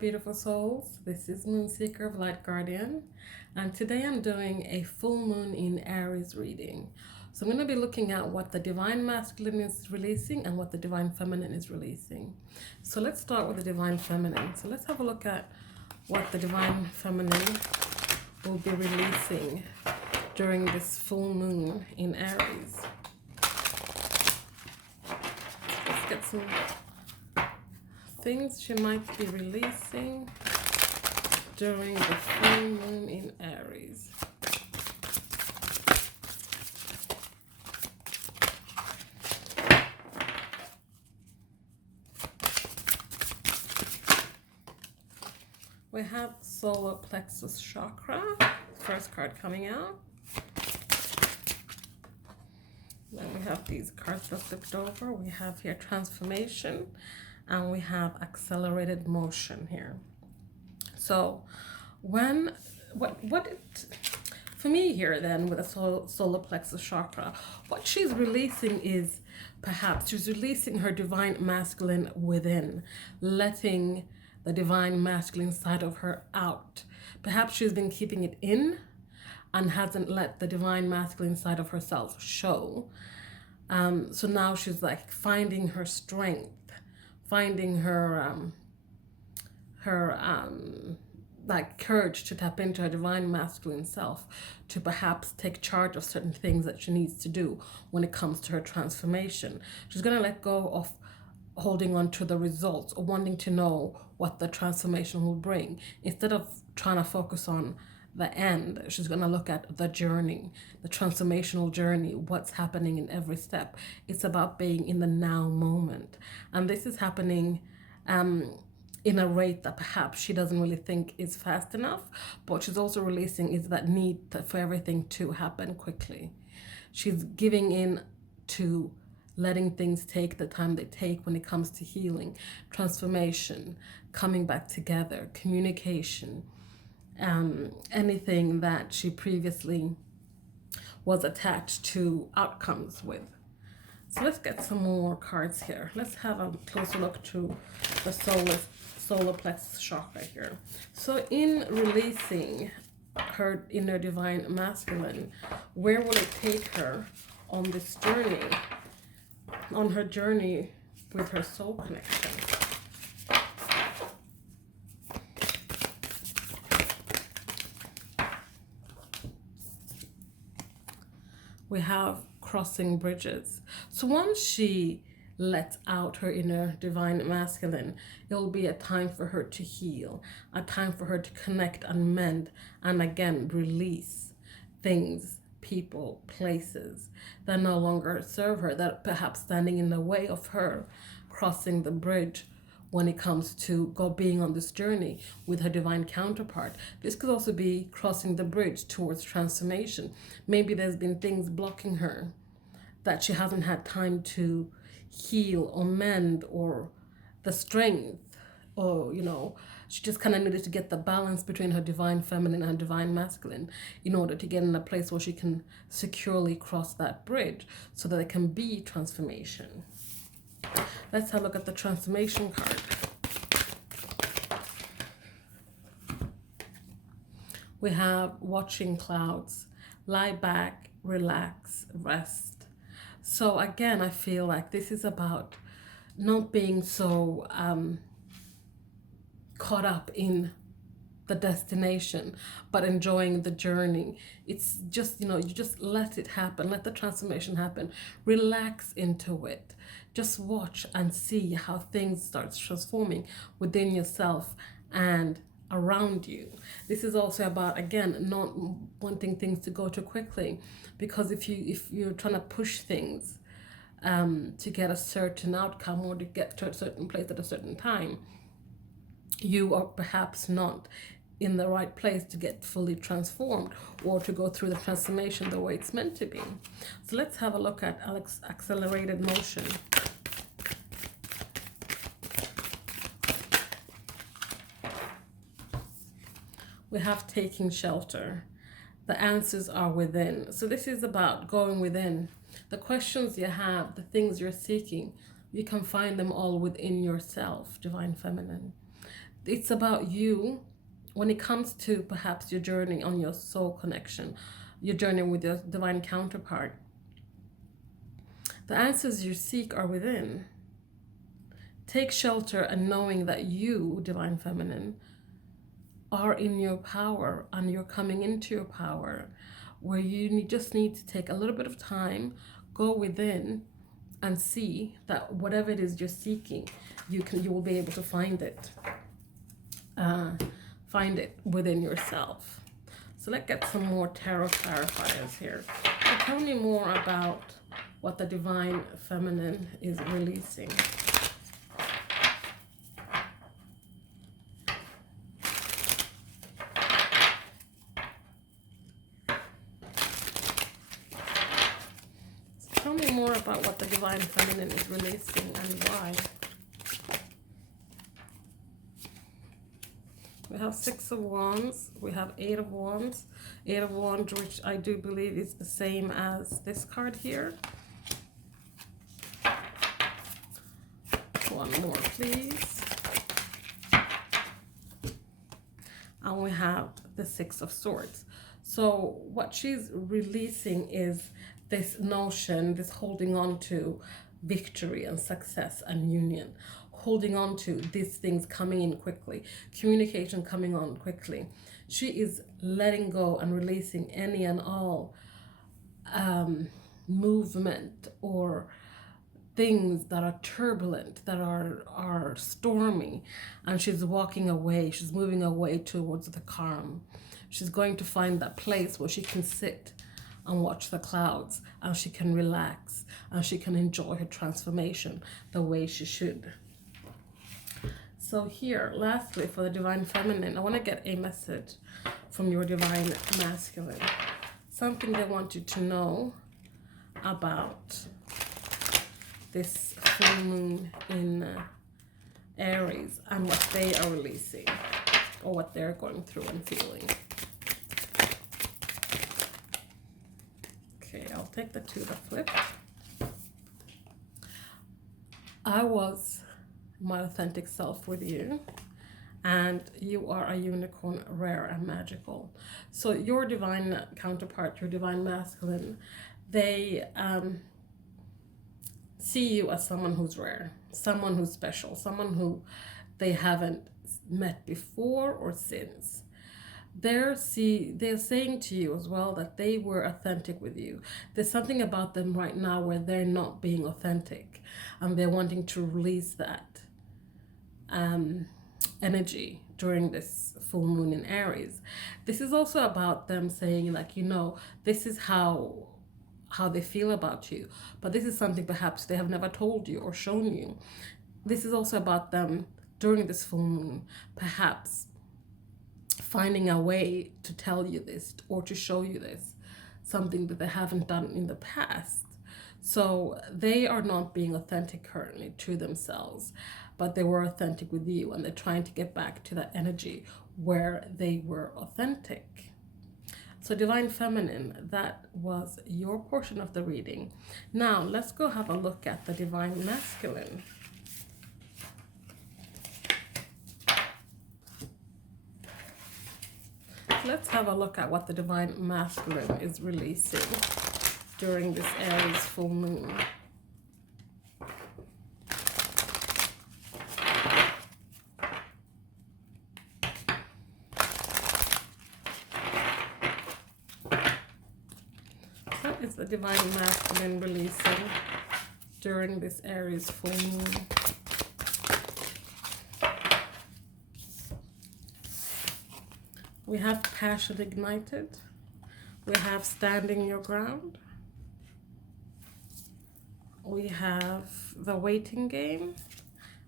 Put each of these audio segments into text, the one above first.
beautiful souls. This is Moonseeker of Light Guardian, and today I'm doing a full moon in Aries reading. So I'm going to be looking at what the divine masculine is releasing and what the divine feminine is releasing. So let's start with the divine feminine. So let's have a look at what the divine feminine will be releasing during this full moon in Aries. Let's get some things she might be releasing during the full moon in Aries. We have solar plexus chakra, first card coming out. Then we have these cards that flipped over. We have here transformation, and we have accelerated motion here. So for me here then with the solar plexus chakra, what she's releasing is perhaps she's releasing her divine masculine within, letting the divine masculine side of her out. Perhaps she's been keeping it in and hasn't let the divine masculine side of herself show. So now she's like finding her strength, finding her like courage to tap into her divine masculine self, to perhaps take charge of certain things that she needs to do when it comes to her transformation. She's going to let go of holding on to the results or wanting to know what the transformation will bring. Instead of trying to focus on the end, she's going to look at the journey, the transformational journey, what's happening in every step. It's about being in the now moment. And this is happening in a rate that perhaps she doesn't really think is fast enough. But she's also releasing is that need for everything to happen quickly. She's giving in to letting things take the time they take when it comes to healing, transformation, coming back together, communication, anything that she previously was attached to outcomes with. So let's get some more cards here. Let's have a closer look to the solar plexus chakra here. So in releasing her inner divine masculine, where will it take her on this journey, on her journey with her soul connection? We have crossing bridges. So once she lets out her inner divine masculine, it'll be a time for her to heal, a time for her to connect and mend, and again release things, people, places that no longer serve her, that perhaps standing in the way of her crossing the bridge when it comes to being on this journey with her divine counterpart. This could also be crossing the bridge towards transformation. Maybe there's been things blocking her that she hasn't had time to heal or mend, or the strength, or she just kind of needed to get the balance between her divine feminine and divine masculine in order to get in a place where she can securely cross that bridge so that there can be transformation. Let's have a look at the transformation card. We have watching clouds, lie back, relax, rest. So again, I feel like this is about not being so caught up in the destination, but enjoying the journey. It's just, you just let it happen, let the transformation happen, relax into it. Just watch and see how things start transforming within yourself and around you. This is also about, again, not wanting things to go too quickly, because if you're trying to push things to get a certain outcome or to get to a certain place at a certain time, you are perhaps not in the right place to get fully transformed or to go through the transformation the way it's meant to be. So let's have a look at accelerated motion. We have taking shelter. The answers are within. So this is about going within. The questions you have, the things you're seeking, you can find them all within yourself, divine feminine. It's about you when it comes to perhaps your journey on your soul connection, your journey with your divine counterpart. The answers you seek are within. Take shelter in knowing that you, divine feminine, are in your power and you're coming into your power, where you just need to take a little bit of time, go within, and see that whatever it is you're seeking, you will be able to find it. Find it within yourself. So let's get some more tarot clarifiers here. So tell me more about what the divine feminine is releasing. So tell me more about what the divine feminine is releasing and why. We have Six of Wands, we have Eight of Wands. Eight of Wands, which I do believe is the same as this card here. One more, please. And we have the Six of Swords. So what she's releasing is this notion, this holding on to victory and success and union. Holding on to these things coming in quickly, communication coming on quickly. She is letting go and releasing any and all movement or things that are turbulent, that are stormy, and she's walking away. She's moving away towards the calm. She's going to find that place where she can sit and watch the clouds, and she can relax, and she can enjoy her transformation the way she should. So here, lastly, for the divine feminine, I want to get a message from your divine masculine. Something they want you to know about this full moon in Aries and what they are releasing or what they're going through and feeling. Okay, I'll take the two that flipped. I was my authentic self with you, and you are a unicorn, rare and magical. So your divine counterpart, your divine masculine, they see you as someone who's rare, someone who's special, someone who they haven't met before or since. They're saying to you as well that they were authentic with you. There's something about them right now where they're not being authentic, and they're wanting to release that energy during this full moon in Aries. This is also about them saying, like, you know, this is how they feel about you, but this is something perhaps they have never told you or shown you. This is also about them during this full moon, perhaps finding a way to tell you this or to show you this, something that they haven't done in the past. So they are not being authentic currently to themselves, but they were authentic with you, and they're trying to get back to that energy where they were authentic. So divine feminine, that was your portion of the reading. Now let's go have a look at the divine masculine. Let's have a look at what the divine masculine is releasing during this Aries full moon. What is the divine masculine releasing during this Aries full moon? We have passion ignited. We have standing your ground. We have the waiting game.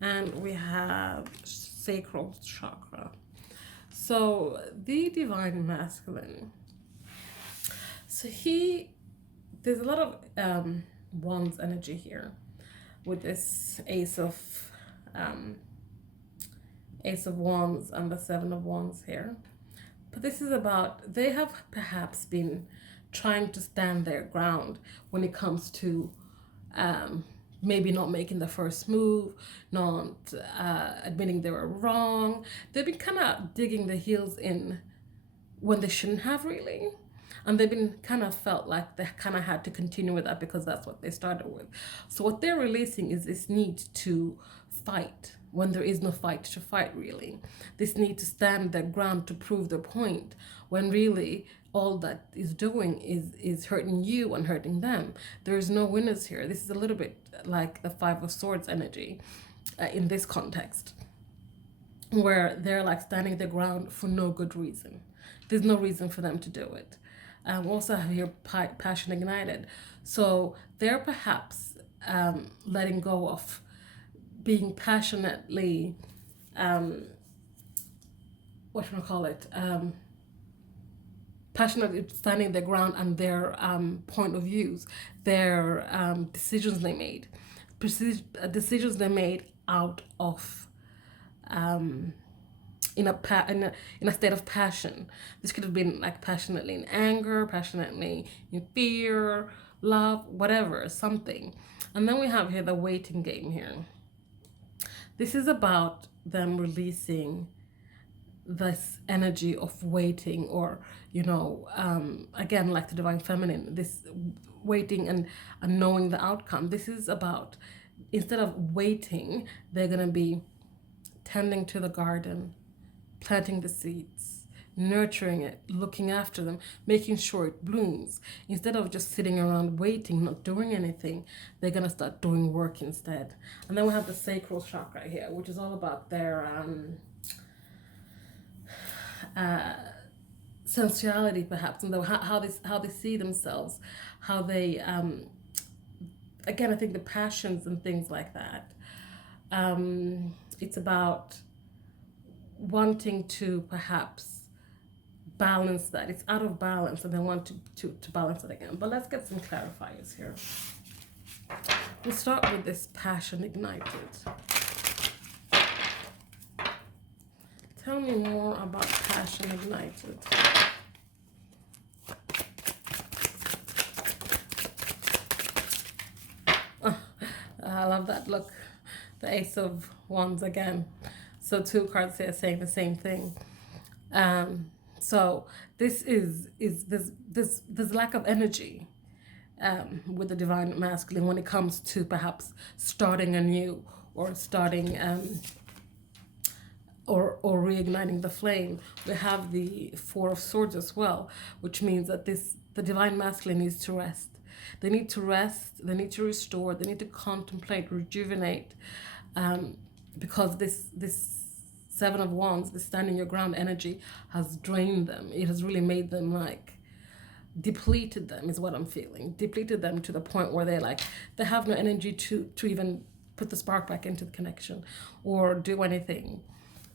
And we have sacral chakra. So the divine masculine. So there's a lot of wands energy here with this ace of wands and the seven of wands here. But this is about, they have perhaps been trying to stand their ground when it comes to maybe not making the first move, not admitting they were wrong. They've been kind of digging their heels in when they shouldn't have, really. And they've been kind of felt like they kind of had to continue with that because that's what they started with. So what they're releasing is this need to fight when there is no fight to fight, really. This need to stand their ground to prove their point, when really all that is doing is hurting you and hurting them. There is no winners here. This is a little bit like the Five of Swords energy in this context, where they're like standing their ground for no good reason. There's no reason for them to do it. We also have here passion ignited. So they're perhaps letting go of being passionately, what should I call it? Passionately standing their ground and their point of views, their decisions they made, decisions they made out of in a state of passion. This could have been like passionately in anger, passionately in fear, love, whatever, something. And then we have here the waiting game here. This is about them releasing this energy of waiting, or again, like the divine feminine, this waiting and knowing the outcome. This is about, instead of waiting, they're going to be tending to the garden, planting the seeds, nurturing it, looking after them, making sure it blooms. Instead of just sitting around waiting, not doing anything, they're going to start doing work instead. And then we have the sacral chakra here, which is all about their sensuality, perhaps, and how they see themselves, how they again, I think the passions and things like that. It's about wanting to perhaps balance that. It's out of balance and they want to balance it again. But let's get some clarifiers here. We'll start with this passion ignited. Tell me more about passion ignited. Oh, I love that. Look, the Ace of Wands again. So two cards here saying the same thing. So this is there's lack of energy with the divine masculine when it comes to perhaps starting anew, or starting or reigniting the flame. We have the Four of Swords as well, which means that the divine masculine needs to rest. They need to rest, they need to restore, they need to contemplate, rejuvenate, because this Seven of Wands, this standing your ground energy, has drained them. It has really made them like, depleted them is what I'm feeling. Depleted them to the point where they have no energy to even put the spark back into the connection or do anything.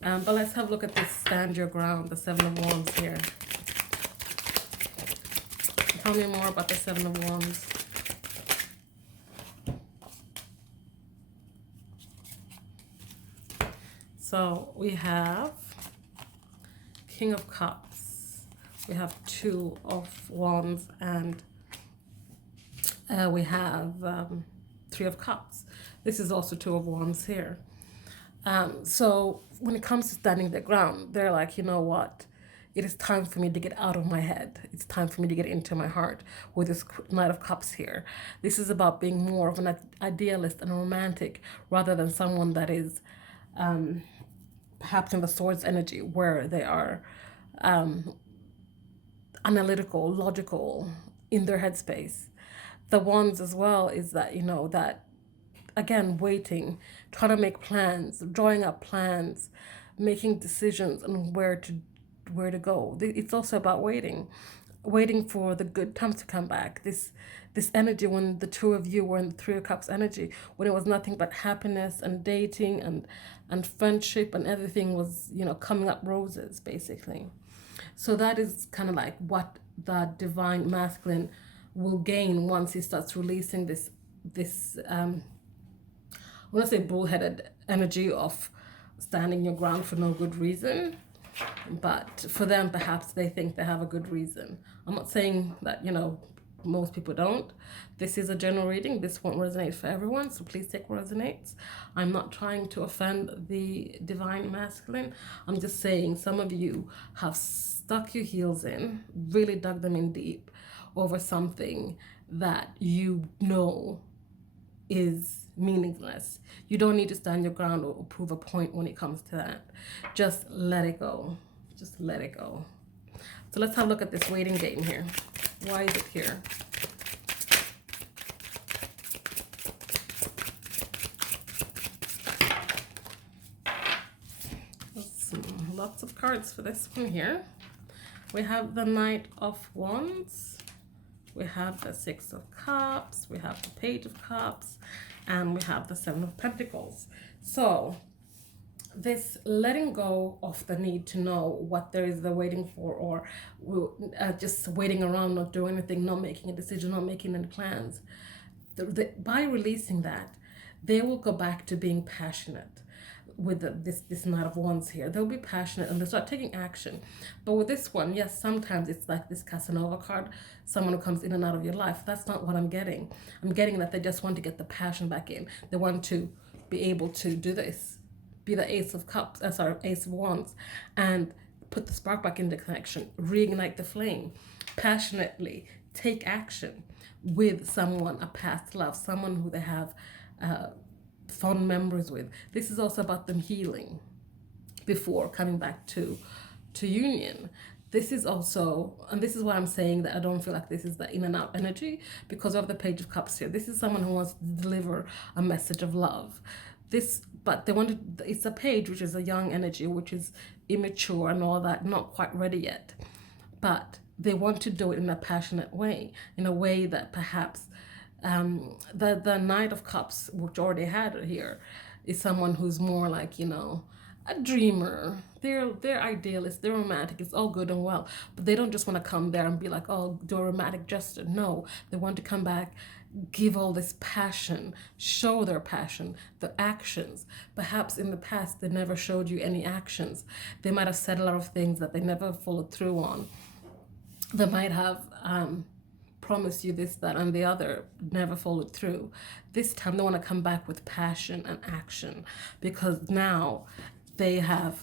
But let's have a look at this stand your ground, the Seven of Wands here. Tell me more about the Seven of Wands. So we have King of Cups, we have Two of Wands, and we have Three of Cups. This is also Two of Wands here. So when it comes to standing their ground, they're like, you know what? It is time for me to get out of my head. It's time for me to get into my heart with this Knight of Cups here. This is about being more of an idealist and a romantic, rather than someone that is perhaps in the Swords energy, where they are analytical, logical in their headspace. The Wands as well is that, that again, waiting, trying to make plans, drawing up plans, making decisions on where to go. It's also about waiting for the good times to come back. This energy, when the two of you were in the Three of Cups energy, when it was nothing but happiness and dating and friendship, and everything was, coming up roses, basically. So that is kind of like what the divine masculine will gain once he starts releasing this I want to say bullheaded energy of standing your ground for no good reason. But for them, perhaps they think they have a good reason. I'm not saying that, but most people don't. This is a general reading. This won't resonate for everyone, so please take what resonates. I'm not trying to offend the divine masculine. I'm just saying some of you have stuck your heels in, really dug them in deep over something that you know is meaningless. You don't need to stand your ground or prove a point when it comes to that. Just let it go. Just let it go. So let's have a look at this waiting game here. Why is it here? Lots of cards for this one here. We have the Knight of Wands. We have the Six of Cups. We have the Page of Cups. And we have the Seven of Pentacles. So this letting go of the need to know what there is they're waiting for, or just waiting around, not doing anything, not making a decision, not making any plans. By releasing that, they will go back to being passionate with this Knight of Wands here. They'll be passionate and they'll start taking action. But with this one, yes, sometimes it's like this Casanova card, someone who comes in and out of your life. That's not what I'm getting. I'm getting that they just want to get the passion back in. They want to be able to do this, be the Ace of Cups, Ace of Wands, and put the spark back into connection, reignite the flame, passionately take action with someone, a past love, someone who they have fond memories with. This is also about them healing before coming back to union. This is also, and this is why I'm saying that I don't feel like this is the in and out energy, because of the Page of Cups here. This is someone who wants to deliver a message of love. But they want to, it's a page which is a young energy, which is immature and all that, not quite ready yet. But they want to do it in a passionate way, in a way that perhaps the Knight of Cups, which already had it here, is someone who's more like, you know, a dreamer. They're idealists, they're romantic, it's all good and well, but they don't just want to come there and be like, oh, do a romantic gesture. No, they want to come back, give all this passion, show their passion, the actions. Perhaps in the past they never showed you any actions. They might have said a lot of things that they never followed through on. They might have promised you this, that, and the other, never followed through. This time they want to come back with passion and action, because now they have,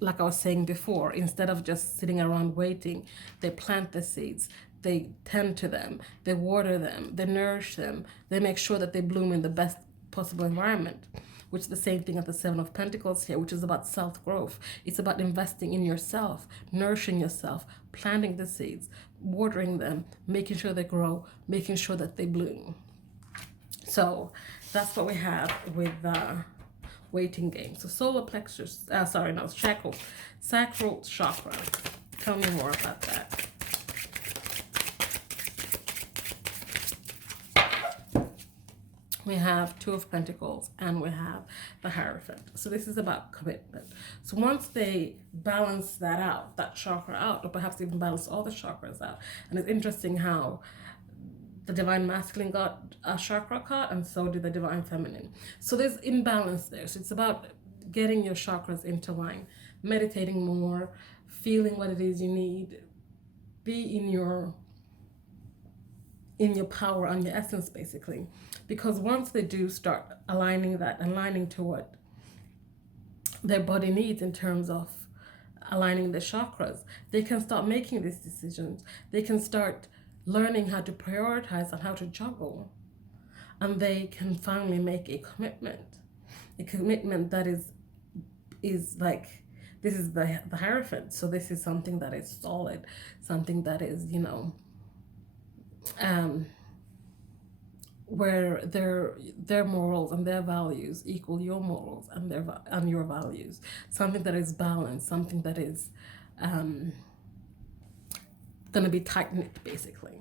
like I was saying before, instead of just sitting around waiting, they plant the seeds, they tend to them, they water them, they nourish them, they make sure that they bloom in the best possible environment, which is the same thing as the Seven of Pentacles here, which is about self-growth. It's about investing in yourself, nourishing yourself, planting the seeds, watering them, making sure they grow, making sure that they bloom. So that's what we have with the waiting game. So solar plexus, sacral chakra. Tell me more about that. We have Two of Pentacles and we have the Hierophant. So this is about commitment. So once they balance that out, that chakra out, or perhaps even balance all the chakras out. And it's interesting how the Divine Masculine got a chakra card and so did the Divine Feminine. So there's imbalance there. So it's about getting your chakras into line, meditating more, feeling what it is you need, be in your power and your essence, basically. Because once they do start aligning to what their body needs in terms of aligning the chakras, they can start making these decisions. They can start learning how to prioritize and how to juggle. And they can finally make a commitment that is like, this is the Hierophant. So this is something that is solid, something that is, you know, where their morals and their values equal your morals and your values. Something that is balanced, something that is going to be tight-knit, basically.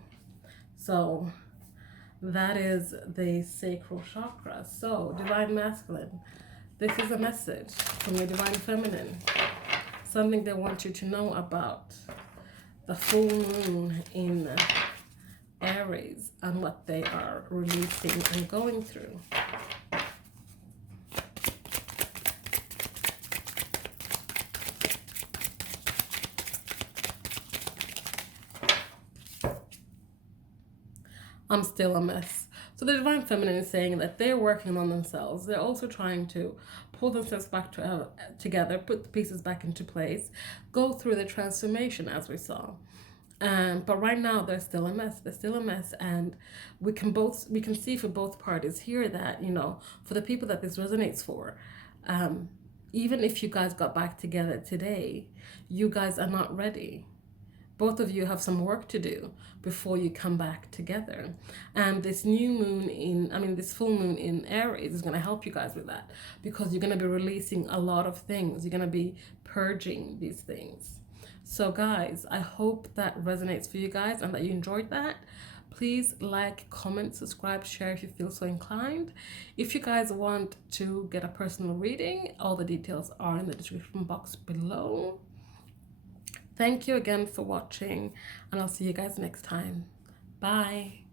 So that is the sacral chakra. So Divine Masculine, this is a message from your Divine Feminine, something they want you to know about the full moon in Aries and what they are releasing and going through. I'm still a mess. So the divine feminine is saying that they're working on themselves. They're also trying to pull themselves back together, put the pieces back into place, go through the transformation as we saw. But right now they're still a mess. They're still a mess, and we can see for both parties here that, you know, for the people that this resonates for, um, even if you guys got back together today, you guys are not ready. Both of you have some work to do before you come back together. And this new moon in, I mean, this full moon in Aries is going to help you guys with that, because you're going to be releasing a lot of things. You're going to be purging these things. So, guys, I hope that resonates for you guys and that you enjoyed that. Please like, comment, subscribe, share if you feel so inclined. If you guys want to get a personal reading, all the details are in the description box below. Thank you again for watching, and I'll see you guys next time. Bye.